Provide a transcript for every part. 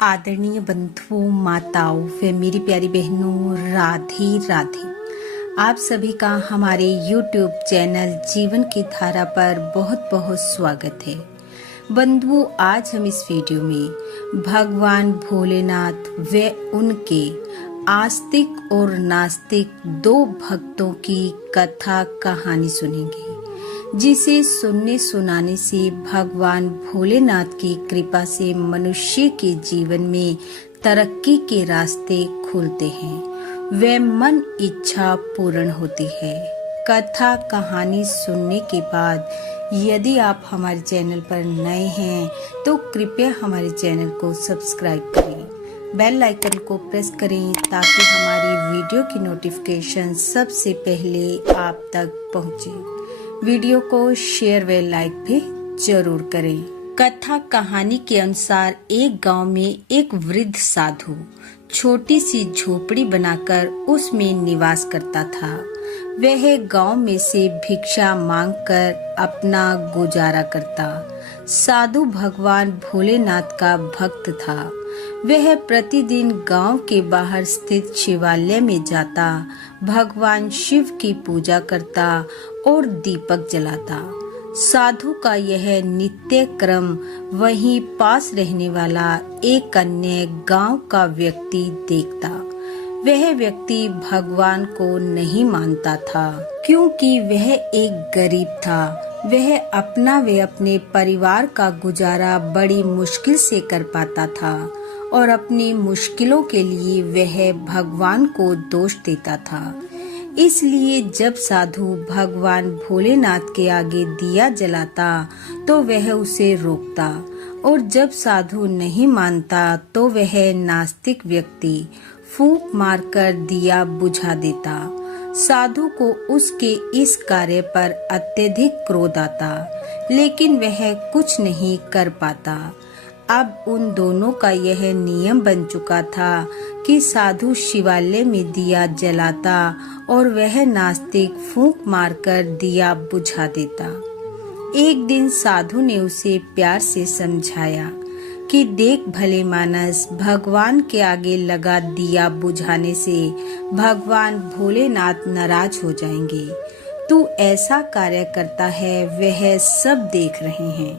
आदरणीय बंधुओं, माताओं व मेरी प्यारी बहनों, राधे राधे। आप सभी का हमारे YouTube चैनल जीवन की धारा पर बहुत बहुत स्वागत है। बंधुओं, आज हम इस वीडियो में भगवान भोलेनाथ व उनके आस्तिक और नास्तिक दो भक्तों की कथा कहानी सुनेंगे, जिसे सुनने सुनाने से भगवान भोलेनाथ की कृपा से मनुष्य के जीवन में तरक्की के रास्ते खुलते हैं व मन इच्छा पूर्ण होती है। कथा कहानी सुनने के बाद यदि आप हमारे चैनल पर नए हैं तो कृपया हमारे चैनल को सब्सक्राइब करें, बेल आइकन को प्रेस करें ताकि हमारी वीडियो की नोटिफिकेशन सबसे पहले आप तक पहुंचे। वीडियो को शेयर व लाइक भी जरूर करें। कथा कहानी के अनुसार एक गांव में एक वृद्ध साधु छोटी सी झोपड़ी बनाकर उसमें निवास करता था। वह गांव में से भिक्षा मांगकर अपना गुजारा करता। साधु भगवान भोलेनाथ का भक्त था। वह प्रतिदिन गांव के बाहर स्थित शिवालय में जाता, भगवान शिव की पूजा करता और दीपक जलाता। साधु का यह नित्य क्रम वहीं पास रहने वाला एक अन्य गांव का व्यक्ति देखता। वह व्यक्ति भगवान को नहीं मानता था, क्योंकि वह एक गरीब था। वह अपना व अपने परिवार का गुजारा बड़ी मुश्किल से कर पाता था और अपनी मुश्किलों के लिए वह भगवान को दोष देता था। इसलिए जब साधु भगवान भोलेनाथ के आगे दिया जलाता तो वह उसे रोकता, और जब साधु नहीं मानता तो वह नास्तिक व्यक्ति फूंक मारकर दिया बुझा देता। साधु को उसके इस कार्य पर अत्यधिक क्रोध आता, लेकिन वह कुछ नहीं कर पाता। अब उन दोनों का यह नियम बन चुका था कि साधु शिवालय में दिया जलाता और वह नास्तिक फूंक मारकर दिया बुझा देता। एक दिन साधु ने उसे प्यार से समझाया कि देख भले मानस, भगवान के आगे लगा दिया बुझाने से भगवान भोलेनाथ नाराज हो जाएंगे। तू ऐसा कार्य करता है, वह सब देख रहे हैं।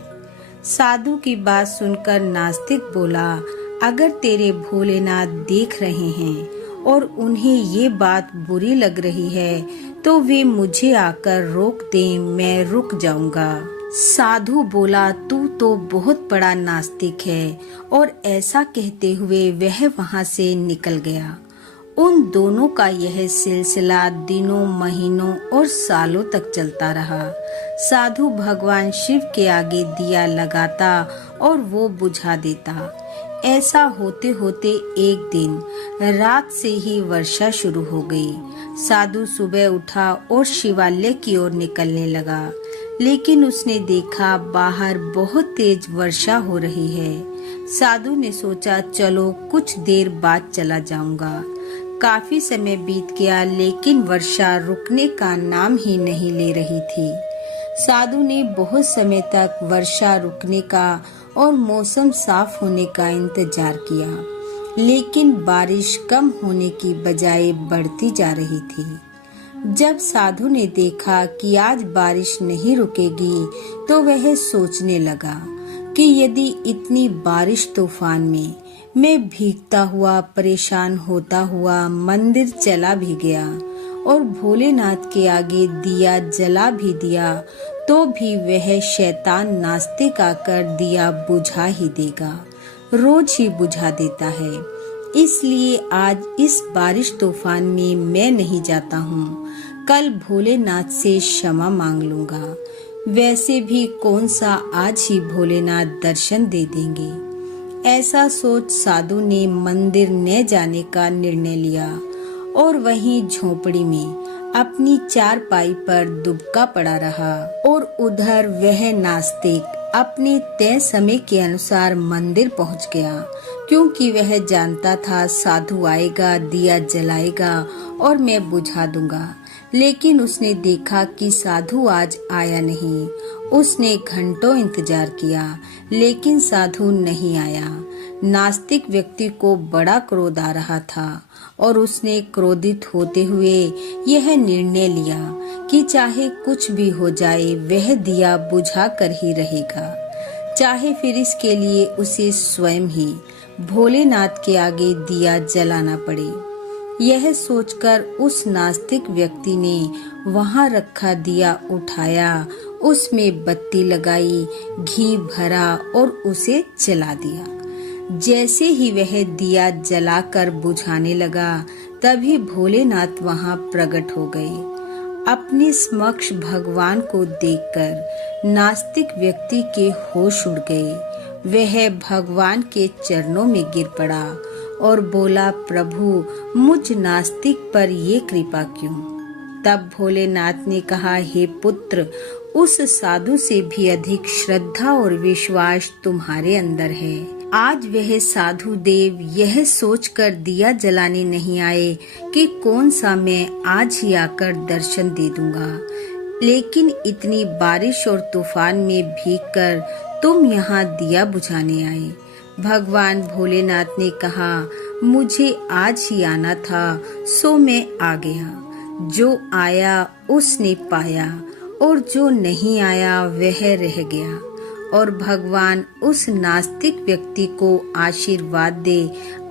साधु की बात सुनकर नास्तिक बोला, अगर तेरे भोलेनाथ देख रहे हैं और उन्हें ये बात बुरी लग रही है तो वे मुझे आकर रोक दें, मैं रुक जाऊंगा। साधु बोला, तू तो बहुत बड़ा नास्तिक है, और ऐसा कहते हुए वह वहां से निकल गया। उन दोनों का यह सिलसिला दिनों, महीनों और सालों तक चलता रहा। साधु भगवान शिव के आगे दिया लगाता और वो बुझा देता। ऐसा होते होते एक दिन रात से ही वर्षा शुरू हो गई। साधु सुबह उठा और शिवालय की ओर निकलने लगा, लेकिन उसने देखा बाहर बहुत तेज वर्षा हो रही है। साधु ने सोचा, चलो कुछ देर बाद चला जाऊंगा। काफी समय बीत गया, लेकिन वर्षा रुकने का नाम ही नहीं ले रही थी। साधु ने बहुत समय तक वर्षा रुकने का और मौसम साफ होने का इंतजार किया, लेकिन बारिश कम होने की बजाय बढ़ती जा रही थी। जब साधु ने देखा कि आज बारिश नहीं रुकेगी तो वह सोचने लगा कि यदि इतनी बारिश तूफान में मैं भीगता हुआ, परेशान होता हुआ मंदिर चला भी गया और भोलेनाथ के आगे दिया जला भी दिया तो भी वह शैतान नास्तिक आकर दिया बुझा ही देगा, रोज ही बुझा देता है। इसलिए आज इस बारिश तूफान में मैं नहीं जाता हूँ। कल भोलेनाथ से क्षमा मांग लूंगा। वैसे भी कौन सा आज ही भोलेनाथ दर्शन दे देंगे। ऐसा सोच साधु ने मंदिर न जाने का निर्णय लिया और वहीं झोपड़ी में अपनी चारपाई पर दुबका पड़ा रहा, और उधर वह नास्तिक अपने तय समय के अनुसार मंदिर पहुंच गया, क्योंकि वह जानता था साधु आएगा, दिया जलाएगा और मैं बुझा दूंगा। लेकिन उसने देखा कि साधु आज आया नहीं। उसने घंटों इंतजार किया, लेकिन साधु नहीं आया। नास्तिक व्यक्ति को बड़ा क्रोध आ रहा था और उसने क्रोधित होते हुए यह निर्णय लिया कि चाहे कुछ भी हो जाए वह दिया बुझा कर ही रहेगा, चाहे फिर इसके लिए उसे स्वयं ही भोलेनाथ के आगे दिया जलाना पड़े। यह सोचकर उस नास्तिक व्यक्ति ने वहां रखा दिया उठाया, उसमें बत्ती लगाई, घी भरा और उसे जला दिया। जैसे ही वह दिया जलाकर बुझाने लगा, तभी भोलेनाथ वहां प्रकट हो गए। अपने समक्ष भगवान को देखकर नास्तिक व्यक्ति के होश उड़ गए। वह भगवान के चरणों में गिर पड़ा और बोला, प्रभु मुझ नास्तिक पर ये कृपा क्यों? तब भोलेनाथ ने कहा, हे पुत्र, उस साधु से भी अधिक श्रद्धा और विश्वास तुम्हारे अंदर है। आज वह साधु देव यह सोचकर दिया जलाने नहीं आए कि कौन सा मैं आज ही आकर दर्शन दे दूंगा, लेकिन इतनी बारिश और तूफान में भीगकर तुम यहाँ दिया बुझाने आए। भगवान भोलेनाथ ने कहा, मुझे आज ही आना था, सो मैं आ गया। जो आया उसने पाया और जो नहीं आया वह रह गया। और भगवान उस नास्तिक व्यक्ति को आशीर्वाद दे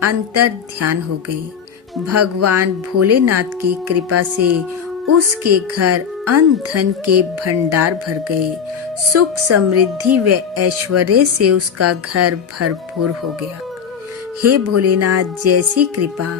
अंतर ध्यान हो गए। भगवान भोलेनाथ की कृपा से उसके घर अन्न धन के भंडार भर गए। सुख समृद्धि व ऐश्वर्य से उसका घर भरपूर हो गया। हे भोलेनाथ, जैसी कृपा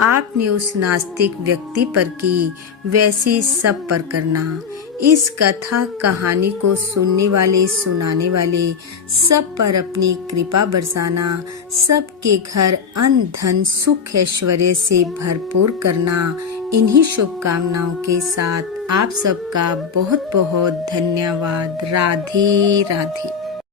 आपने उस नास्तिक व्यक्ति पर की, वैसी सब पर करना। इस कथा कहानी को सुनने वाले सुनाने वाले सब पर अपनी कृपा बरसाना, सबके घर अन्न धन सुख ऐश्वर्य से भरपूर करना। इन्हीं शुभकामनाओं के साथ आप सबका बहुत बहुत धन्यवाद। राधे राधे।